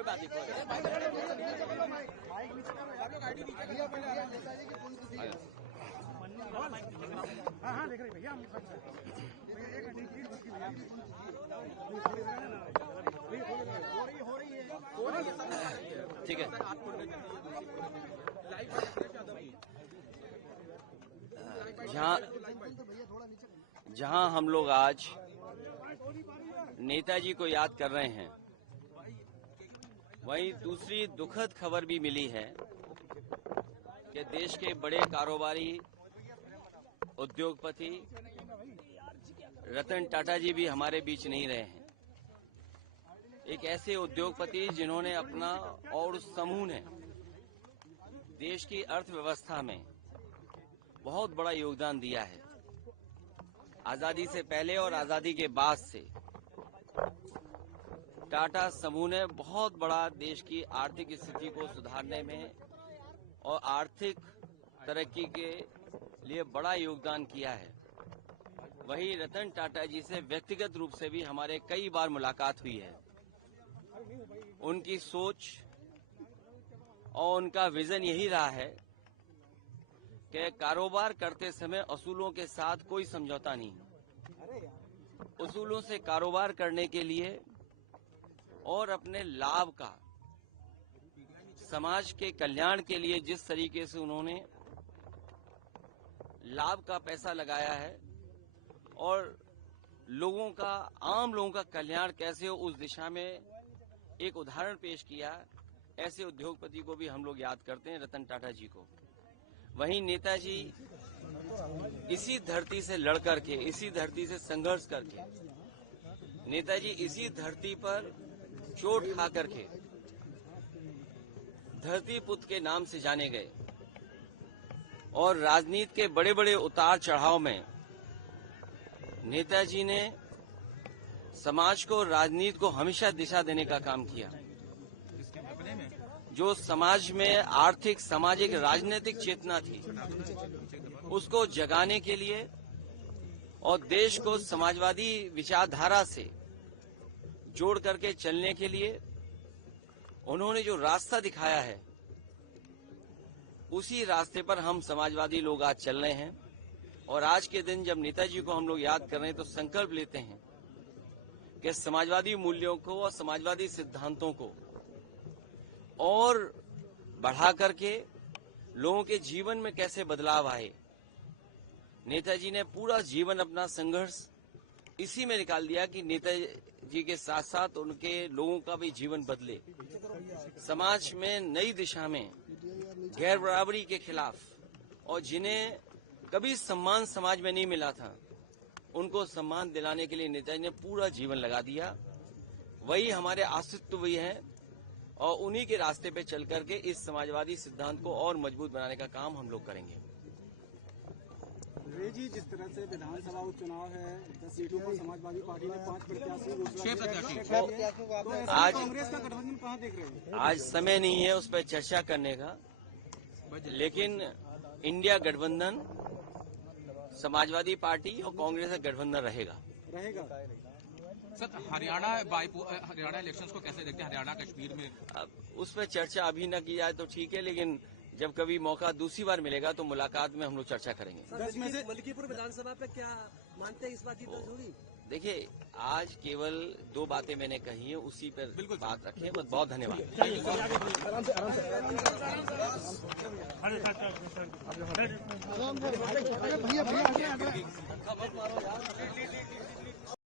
कोई बात नहीं। हाँ देख रहे भैया, ठीक है। जहां हम लोग आज नेताजी को याद कर रहे हैं, वहीं दूसरी दुखद खबर भी मिली है कि देश के बड़े कारोबारी उद्योगपति रतन टाटा जी भी हमारे बीच नहीं रहे हैं। एक ऐसे उद्योगपति जिन्होंने अपना और उस समूह ने देश की अर्थव्यवस्था में बहुत बड़ा योगदान दिया है। आजादी से पहले और आजादी के बाद से टाटा समूह ने बहुत बड़ा देश की आर्थिक स्थिति को सुधारने में और आर्थिक तरक्की के लिए बड़ा योगदान किया है। वहीं रतन टाटा जी से व्यक्तिगत रूप से भी हमारे कई बार मुलाकात हुई है। उनकी सोच और उनका विजन यही रहा है कि कारोबार करते समय असूलों के साथ कोई समझौता नहीं। उसूलों से कारोबार करने के लिए और अपने लाभ का समाज के कल्याण के लिए जिस तरीके से उन्होंने लाभ का पैसा लगाया है और लोगों का, आम लोगों का कल्याण कैसे हो, उस दिशा में एक उदाहरण पेश किया। ऐसे उद्योगपति को भी हम लोग याद करते हैं, रतन टाटा जी को। वहीं नेताजी इसी धरती से लड़ करके, इसी धरती से संघर्ष करके, नेताजी इसी धरती पर चोट खा करके धरती पुत्र के नाम से जाने गए और राजनीति के बड़े बड़े उतार चढ़ाव में नेताजी ने समाज को, राजनीति को हमेशा दिशा देने का काम किया। जो समाज में आर्थिक, सामाजिक, राजनीतिक चेतना थी, उसको जगाने के लिए और देश को समाजवादी विचारधारा से जोड़ करके चलने के लिए उन्होंने जो रास्ता दिखाया है, उसी रास्ते पर हम समाजवादी लोग आज चल रहे हैं। और आज के दिन जब नेताजी को हम लोग याद कर रहे हैं तो संकल्प लेते हैं कि समाजवादी मूल्यों को और समाजवादी सिद्धांतों को और बढ़ा करके लोगों के जीवन में कैसे बदलाव आए। नेताजी ने पूरा जीवन अपना संघर्ष इसी में निकाल दिया कि नेताजी के साथ साथ उनके लोगों का भी जीवन बदले, समाज में नई दिशा में गैर बराबरी के खिलाफ, और जिन्हें कभी सम्मान समाज में नहीं मिला था उनको सम्मान दिलाने के लिए नेताजी ने पूरा जीवन लगा दिया। वही हमारे अस्तित्व भी हैं और उन्हीं के रास्ते पे चल करके इस समाजवादी सिद्धांत को और मजबूत बनाने का काम हम लोग करेंगे। जी, जिस तरह से विधानसभा उपचुनाव है, 10 सीटों पर समाजवादी पार्टी ने 5 प्रत्याशी, आज कांग्रेस का गठबंधन कहाँ देख रहे हैं? आज समय नहीं है उस पर चर्चा करने का, लेकिन इंडिया गठबंधन समाजवादी पार्टी और कांग्रेस का गठबंधन रहेगा। सर, हरियाणा इलेक्शंस को कैसे देखते हैं? हरियाणा कश्मीर में अब उस पर चर्चा अभी न की जाए तो ठीक है, लेकिन जब कभी मौका दूसरी बार मिलेगा तो मुलाकात में हम लोग चर्चा करेंगे। मलकीपुर विधानसभा पे क्या मानते हैं, इस बात की होगी? देखिए, आज केवल 2 बातें मैंने कही है, उसी पर बिल्कुल बात रखें। बहुत धन्यवाद। भैया